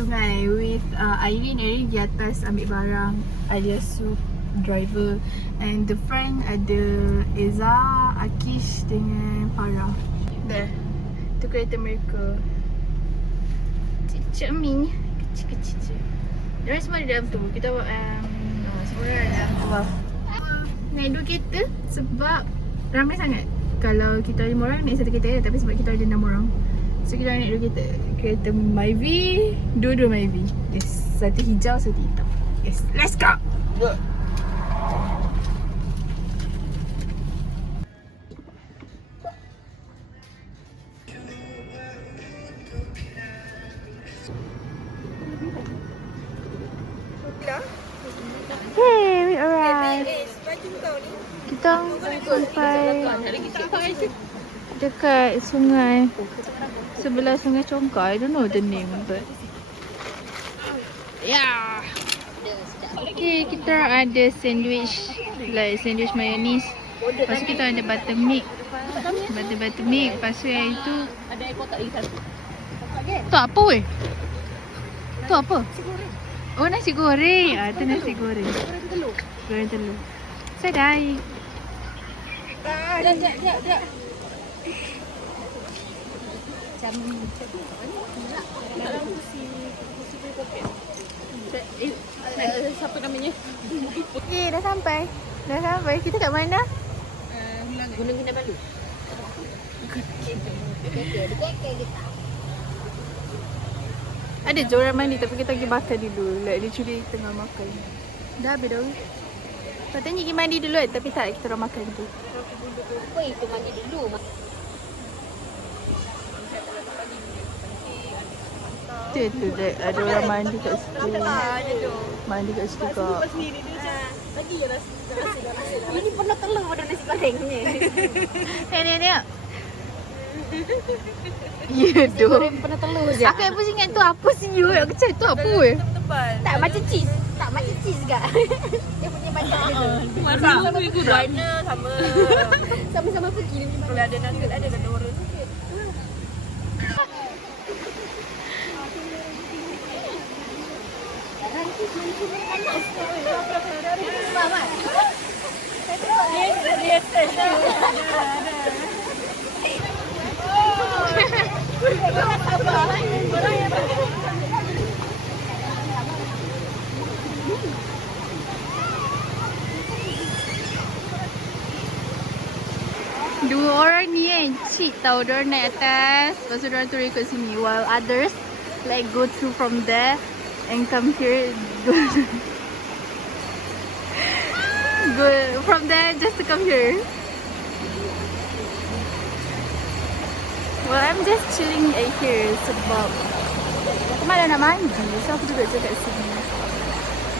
sungai with Irene di atas ambil barang, alias driver, and the front ada Eza, Akish dengan Farah. There, tu kereta mereka. Cik Min, kecil-kecil je. Diorang semua ada dalam tu. Kita semua ada dalam tu lah. Naik dua kereta sebab ramai sangat. Kalau kita 5 orang naik satu kereta, tapi sebab kita ada 6 orang, so kita naik dua kereta. Kereta Myvi, dua-dua Myvi. Yes, satu hijau, satu hitam. Yes, let's go! Hey, we arrived. Kita sampai dekat sungai, sebelah sungai Congkai. I don't know the name, but yeah. Okay, kita ada sandwich, like sandwich mayonnaise. Lepas tu kita ada buttermilk, buttermilk. Lepas tu yang itu tu apa weh? Tu apa? Oh, nasi goreng. Tu nasi goreng. Goreng telur. Sedai. Sekejap. Macam dalam kursi poket. Siapa namanya? Okay, dah sampai. Kita kat mana? Gunung Kinabalu. Ada je orang mandi tapi kita pergi makan dulu. Like literally tengah makan. Dah habis dah. Katanya pergi mandi dulu tapi tak, kita orang makan tu. Apa itu mandi dulu? Tu ada orang mandi kat situ. Mandi kat situ kak. Ini pernah telur pada nasi goreng ni. Ni. Ya doh. Pernah telur je. Aku yang pusing ingat tu apa sih you? Aku cakap tu apa weh? Tak macam cheese. Tak macam cheese juga. Dia punya banyak dia tu. Sama ikut warna sama. Sama-sama pergi dia punya. Kalau ada nugget ada telur sikit. Dua orang ni cheat tau. Diorang naik atas, lepas tu diorang turun ikut sini, while others like go through from there and come here. Go from there just to come here. Well, I'm just chilling here sebab aku malah nak mandi, so aku duduk je kat sini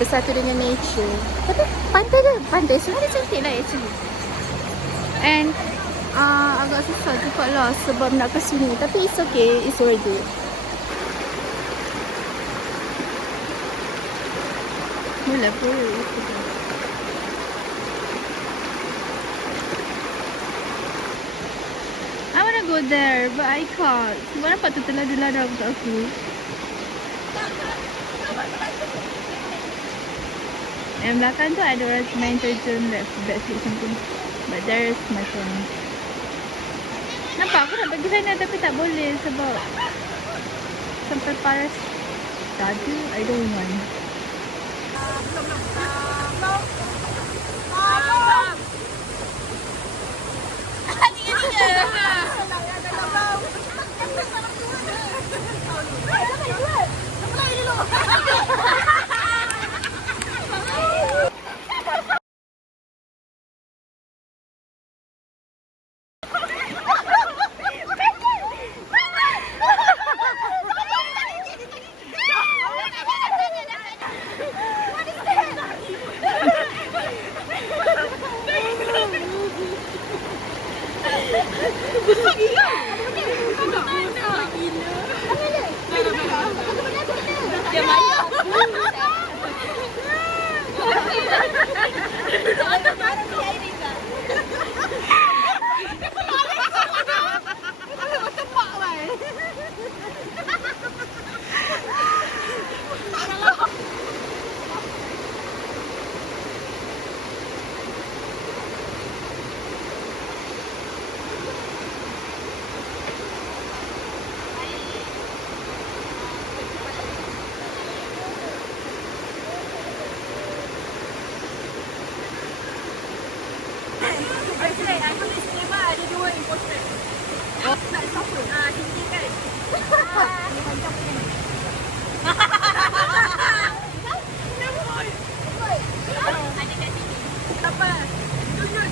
bersatu dengan nature. Tapi pantai sungai dia cantik lah actually. And agak susah juga lah sebab nak ke sini, tapi it's okay, it's worth it. Mula pun I wanna go there, but I can't. Sebab nampak tu terlada-lada kat aku. Yang belakang tu ada orang main terjun backflip macam. But there's macam nampak aku nak pergi sana tapi tak boleh sebab sampai paras dada. I don't want. Actually, aku di cinema ada 2 imposter. Nak siapa? Cindy kan? Ada kat sini. Apa? Jujur.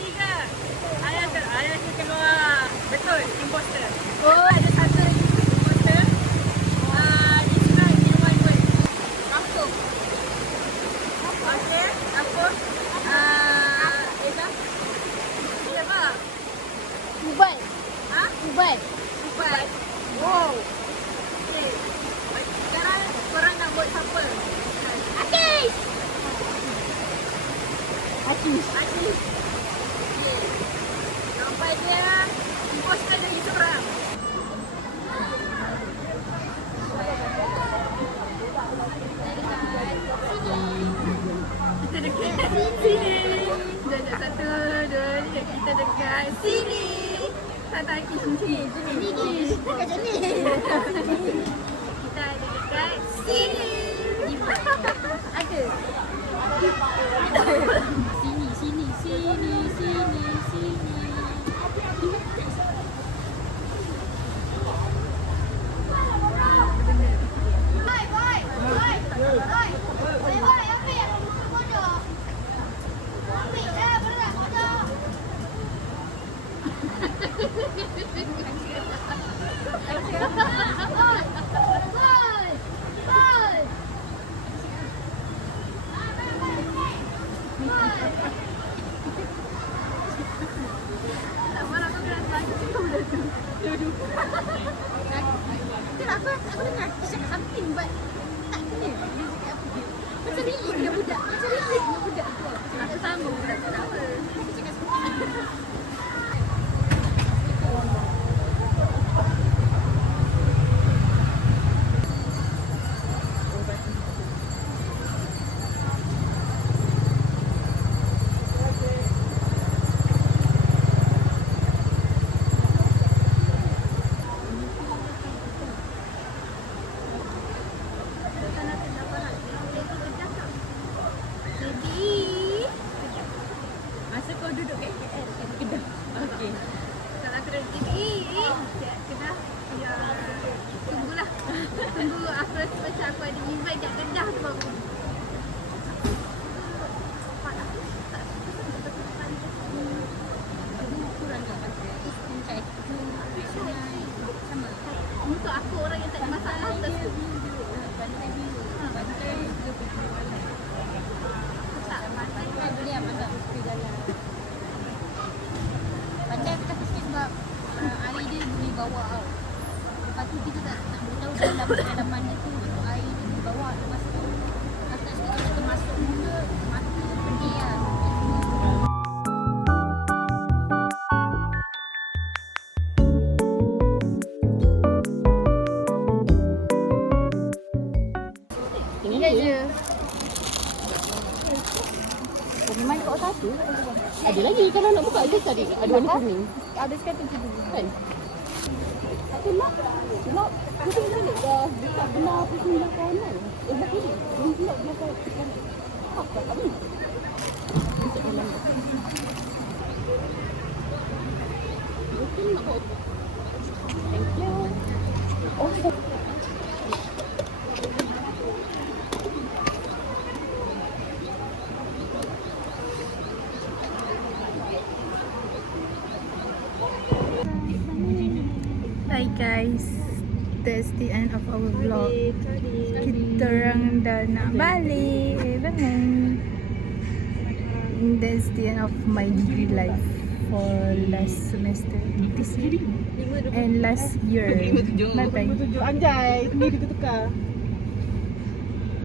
Tiga. Ayah keluar. Betul, imposter. Oh, ada satu Imposter. Describe in one word. kampung. Okay, apa? Eza? Siapa? Ubat. Ha? Ubat. Ubat. Wow. Okay. Sekarang korang nak vote siapa? Akis. Akis. Aziz. Okay. Nampak dia imposter lagi seorang. Kita dekat sini. Jajak 1, 2, 3. Kita dekat sini. Tata Akis sini. Dekat sini. Kita ada dekat sini. Ada. Sini. Aku dengar dia cakap something but tak kena. Dia cakap apa? Macam relate dengan budak. Aku sama budak tak apa. Dia cakap something. Masa kau duduk kat KL, Kedah. Okey. Kalau aku dah sini, Kedah, ya, tunggulah. Tunggu aku rasa macam aku ada event kat Kedah tu baru. Untuk aku orang yang tak ada masalah tak suka. Pandai kita sikit sebab air dia boleh bawa tau. Lepas tu kita tak nak beritahu dalam mana tu air dia boleh bawa. Lepas tu kata sikit kita termasuk mulut, mata, pedih lah. Ingat je. Memang kat satu. Ada lagi kalau nak buka ada tadi. Ada warna kuning. Ada sekali tu. Kan? Aku nak. Kita balik dah. Tak benar apa sembilan kawanan. Belah kiri. Ini pula belah kawanan. Apa tak ni? Masuk dalam. Mungkin nak buat. Thank you. Oh, Hi guys, that's the end of our vlog. Kita orang dah nak balik. Bangun. That's the end of my degree life for last semester this year and last year. Bye bye. Anjay, ni kita tukar.